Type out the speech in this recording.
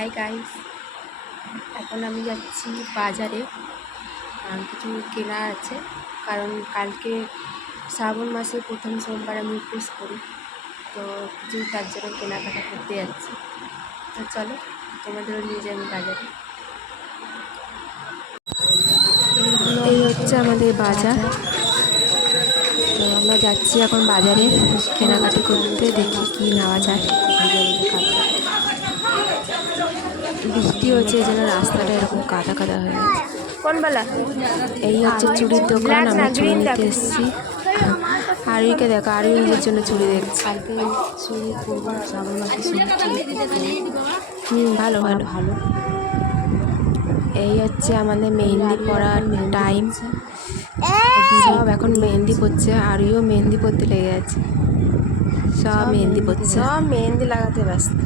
Hi guys, এখন আমি যাচ্ছি বাজারে। কিছু কেনা আছে, কারণ কালকে শ্রাবণ মাসের প্রথম সোমবার আমি উপোস করি, তো কিছু তার জন্য কেনাকাটা করতে যাচ্ছি। তো চলো তোমাদেরও নিয়ে যাই আমি বাজারে। এই হচ্ছে আমাদের বাজার। তো আমরা যাচ্ছি এখন বাজারে কেনাকাটি করতে, দেখি কি নেওয়া যায়। বৃষ্টি হচ্ছে, এই জন্য রাস্তাটা এরকম কাদা কাদা হয়ে গেছে। কোন বেলা? এই হচ্ছে চুড়ির দোকান, আমরা চুড়ি নিতে এসেছি। আরুইকে দেখো, আরুই নিজের জন্য চুড়ি দেখছি। কালকে চুরি করবো, শ্রাবণ মাসে ভালো ভালো ভালো। এই হচ্ছে আমাদের মেহেন্দি পরার টাইম। সব এখন মেহেন্দি পড়ছে, আরুইও মেহেন্দি পরতে লেগে গেছে। সব মেহেন্দি পড়ছে, সব মেহেন্দি লাগাতে ব্যস্ত।